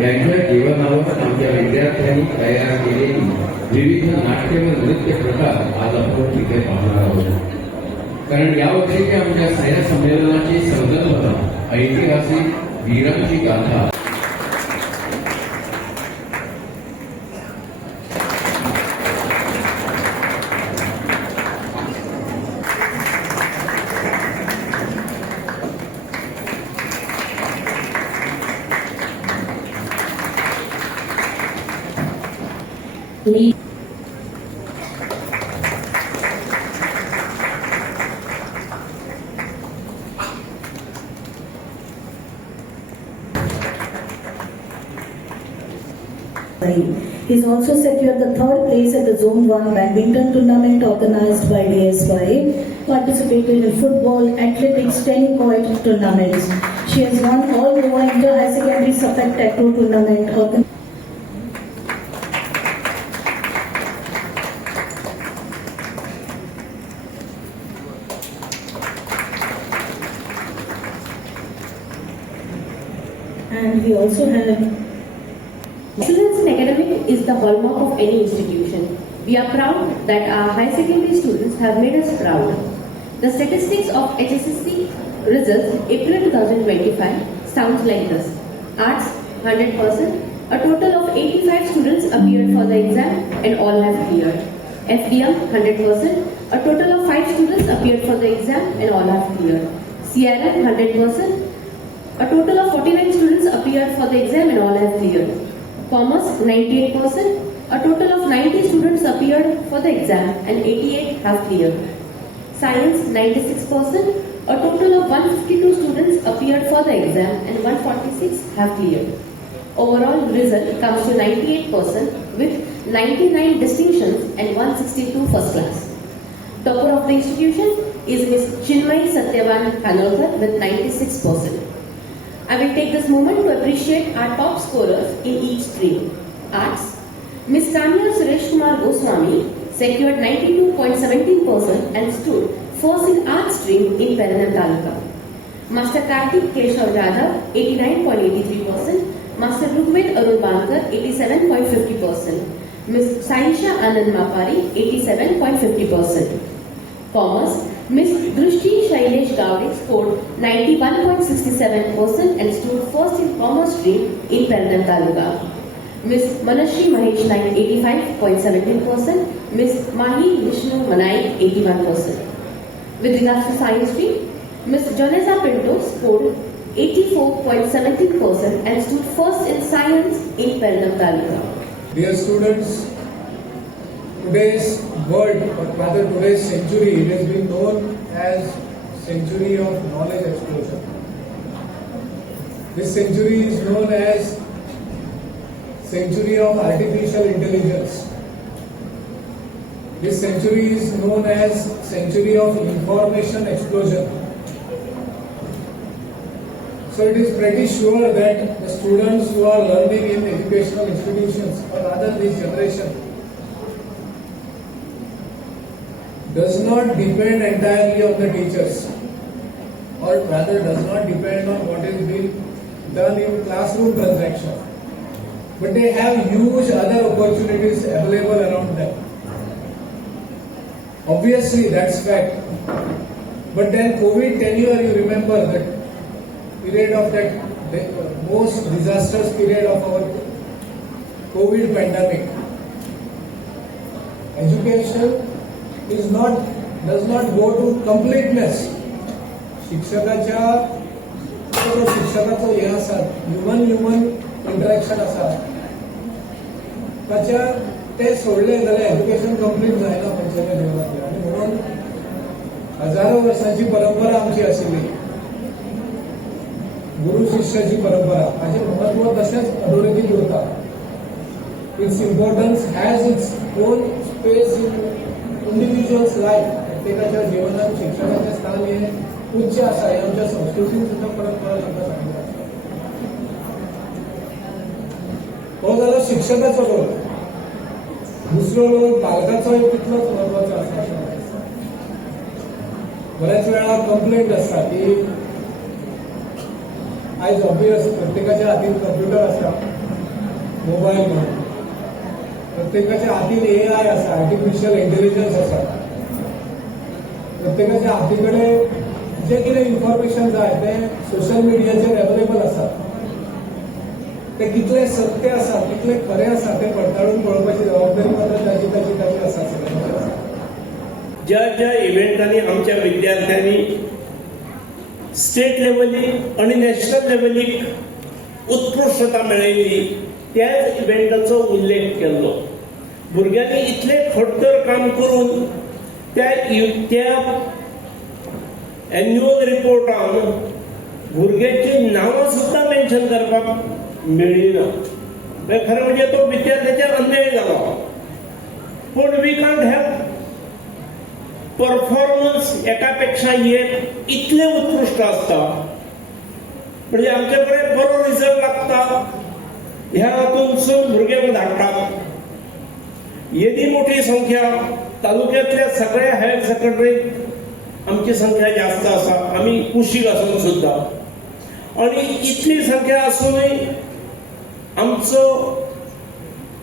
यांच्या जीवनावर आमच्या विद्यार्थ्यांनी तयार केलेली विविध नाट्य व नृत्य प्रकार आज आपण तिथे पाहणार आहोत. कारण यावर्षीच्या आमच्या साहित्य संमेलनाची संकल्पना ऐतिहासिक वीरांची गाथा. He's also secured the third place at the Zone 1 badminton tournament organized by DSY, participated in football, athletics, tennis court tournaments. She has won all Goa Inter-High Secondary Sapat Taekwondo tournament. And we also have excellence in academic is the hallmark of any institution. We are proud that our high secondary students have made us proud. The statistics of HSSC results April 2025 sounds like this. Arts 100%. A total of 85 students appeared for the exam and all have cleared. FDM 100%. A total of 5 students appeared for the exam and all have cleared. CRM 100%. A total of 49 students appeared for the exam and all have cleared. Commerce 98%. A total of 90 students appeared for the exam and 88 have cleared. Science 96%. A total of 152 students appeared for the exam and 146 have cleared. Overall result comes to 98% with 99 distinctions and 162 first class. Topper of the institution is Ms. Chinmayi Satyavan Khanolkar with 96%. I will take this moment to appreciate our top scorers in each stream. Arts, Ms. Tanya Suresh Kumar Goswami secured 92.17% and stood first in arts stream in Perenam Taluka. Master Kartik Keshav Jadhav 89.83%, Master Rugved Arun Bankar 87.50%, Ms. Saisha Anand Mapari 87.50%. Commerce, Ms. Drushti Shailesh Gavde scored 91.67% and stood first in commerce stream in Perenam Taluka. Ms. Manashri Mahesh Naik 85.17%, Ms. Mahi Vishnu Manai 81%. With regards to science stream, Ms. Jonesa Pinto scored 84.17% and stood first in science in Perenam Taluka. Dear students, today's world, or rather today's century, it has been known as century of knowledge explosion. This century is known as century of artificial intelligence. This century is known as century of information explosion. So it is pretty sure that the students who are learning in educational institutions, or rather this generation, does not depend entirely on the teachers, or rather does not depend on what is being done in classroom transaction, but they have huge other opportunities available around them. Obviously that's fact, but then COVID tenure, you remember that period of that most disastrous period of our COVID pandemic. Education does not go to completeness. शिक्षकाचो हे आसा human interaction आसा ताच्या ते सोडले जाल्यार education complete जायना मनशाच्या जिवनातले. आनी म्हणून हजारो वर्सांची परंपरा आमची आशिल्ली गुरु शिष्याची परंपरा, हाचें महत्व तशेंच अधोरेखीत उरता. It's importance has its own space in individuals life. प्रत्येकाच्या जीवनात शिक्षणाचे स्थान हे उच्च आसा. हे आमच्या संस्कृतीन सुद्धा परंपरा आमकां सांगता. हो जालो शिक्षकाचो रोल. दुसरो रोल पालकाचोय तितलोच महत्वाचो आसा. बऱ्याच वेळा कंप्लेंट आसता की आयज ऑब्वियस प्रत्येकाच्या हातीन कंप्युटर आसा, मोबाईल म्हणून प्रत्येकाच्या हातीन AI आसा, आर्टिफिशियल इंटेलिजन्स आसा. प्रत्येकाच्या हातीकडे जे कितें इन्फॉर्मेशन जाय ते सोशल मिडियाचेर अवेलेबल आसा. ते कितले सत्य आसा, कितले खरे आसा ते पडताळून पळोवपाची जबाबदारी मात्र ताची आसा सगळ्यांची. ज्या इव्हेंटांनी आमच्या विद्यार्थ्यांनी स्टेट लेवलीक आणि नॅशनल लेवलीक उत्कृश्टता मेळयली त्याच इव्हेंटाचो उल्लेख केल्लो. भुरग्यांनी इतले खडतर काम करून त्या एन्युअल रिपोर्टान भुरग्यांची नांवां सुद्दां मेन्शन करपाक मेळ्ळी ना. खरें म्हणजे तो विद्यार्थ्याचेर अन्याय जालो. पूण वी कांट हॅव परफॉर्मन्स एका पेक्षा एक इतले उत्कृष्ट असता. म्हणजे आमचे कडेन बरो रिझल्ट लागता ह्या हातूनसून भुरग्यांक धाडटात. येदी मोठी संख्या तालुक्यांतल्या सगळ्या हायर सेकंडरीत आमची संख्या जास्त आसा. आमी कुशीक आसून सुद्दां आणि इतली संख्या आसूनय आमचो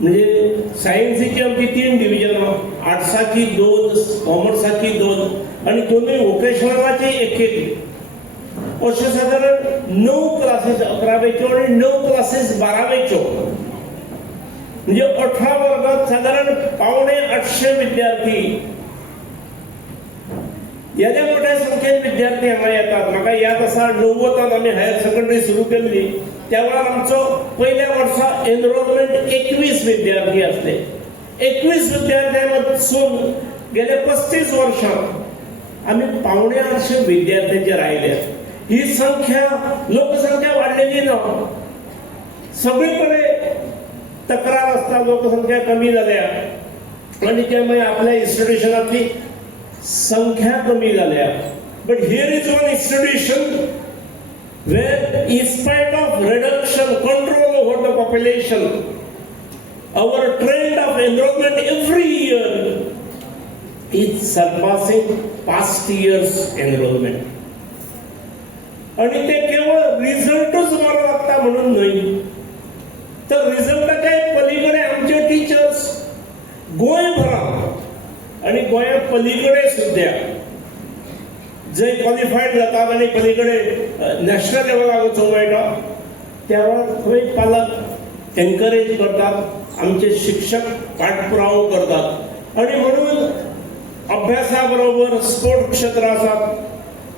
म्हणजे सायन्सीची आमची 3 डिव्हिजनां, आर्ट्साची 2, कॉमर्साची 2 आणि दोनूय वोकेशनलाची 1. अशे सादारण 9 क्लासेस 11वेच्यो आणि 9 क्लासेस 12वेच्यो म्हणजे 18 वर्गात साधारण 750 विद्यार्थी. येद्या मोठ्या संख्येन विद्यार्थी हांगा येतात. म्हाका याद आसा 90त आमी हायर सेकंडरी सुरू केल्ली त्या वेळार आमचो पहिल्या वर्सा एनरोलमेंट 21 विद्यार्थी असले. 21 विद्यार्थ्यांपासून गेले 35 वर्षां आमी 750 विद्यार्थ्यांचेर आयले. ही संख्या लोकसंख्या वाडलेली ना. सगळीकडे तक्रार आसता लोकसंख्या कमी जाल्या आणि ते मागीर आपल्या इन्स्टिट्यूशनांतली संख्या कमी जाल्या. But here is one institution where in spite of reduction control over the population our trend of enrollment every year is surpassing past years enrollment. आणि ते केवळ रिझल्टच बरो लागता म्हणून न्हय तर रिझल्टाच्या पलीकडे आमचे टीचर्स गोंयभरात आणि गोंया पलीकडे सुद्धा जे क्वॉलिफायड जातात आणि पलीकडे नॅशनल लेवलाक वचूंक मेळटा त्या वेळार थंय पालक एनकरेज करतात. आमचे शिक्षक पाठपुरावो करतात आणि म्हणून अभ्यासा बरोबर स्पोर्ट क्षेत्र आसात,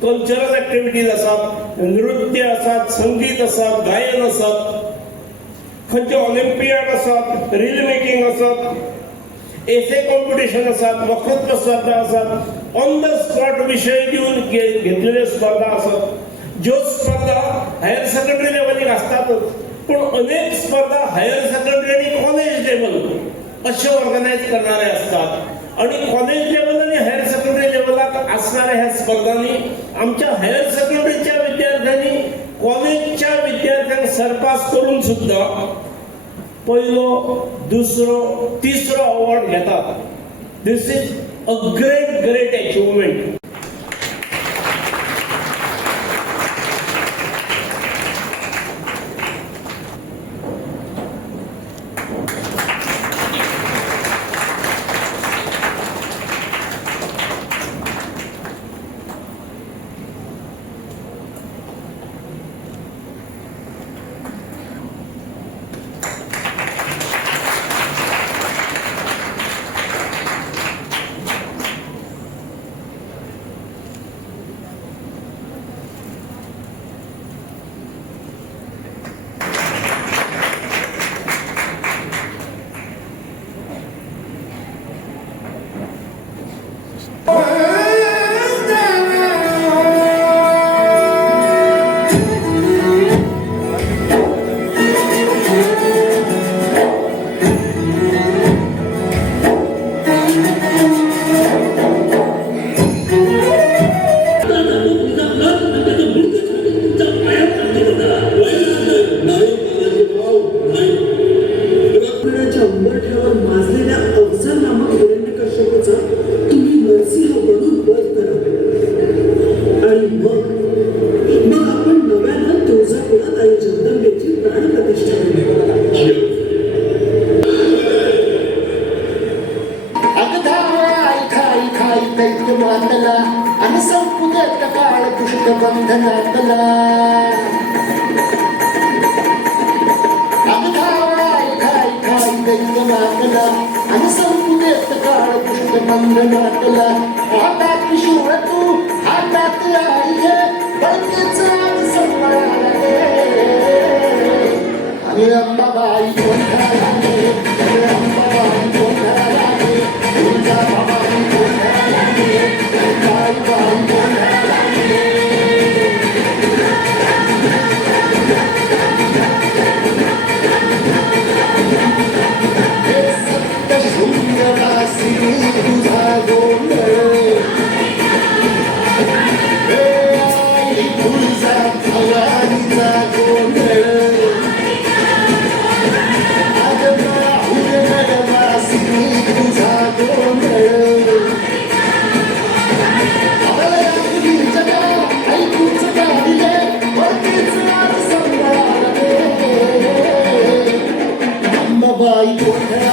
कल्चरल एक्टिविटीज आसात, नृत्य आसात, संगीत आसात, गायन आसात, खंयचे ऑलिंपियाड आसात, रील मेकिंग आसात, एसे कॉम्पिटिशन आसात, वक्तृत्व स्पर्धा आसात, ऑन द स्पॉट विषय दिवन घेतलेल्यो स्पर्धा आसात. ज्यो स्पर्धा हायर सेकंडरी लेवलीक आसतातच पूण अनेक स्पर्धा हायर सेकंडरी आणि कॉलेज लेवल अशे ऑर्गनायज करणारे असतात. आणि कॉलेज लेवल आणि हायर सेकंडरी लेवलाक असणाऱ्या ह्या स्पर्धांनी आमच्या हायर सेकंडरीच्या विद्यार्थ्यांनी कॉलेजच्या विद्यार्थ्यांक सरपास करून सुद्धा पहिलो, दुसरो, तिसरो अवॉर्ड घेतात. दिस इज अ ग्रेट अचिव्हमेंट. नाकला अगं खाय खाय खाय दैव नाकला आणि संपुदेत काळ पुष्पमंद नाकला हातात शिव तू हातात आई बळकेच आज संभाळायला आणि अंबाबाई कोणत्याला आणि अंबाबाई कोणत्याला तुझ्या बाबाई कोणत्याला बाई बाई कोणत्याला शून्यवासी तुझा गोंधळ तुझा भवानीचा गोंधळ राहुलवासी तुझा गोंधळ ऐकूच गाडीले वरतीच आज संभाळले अंबाबाई गोंधळ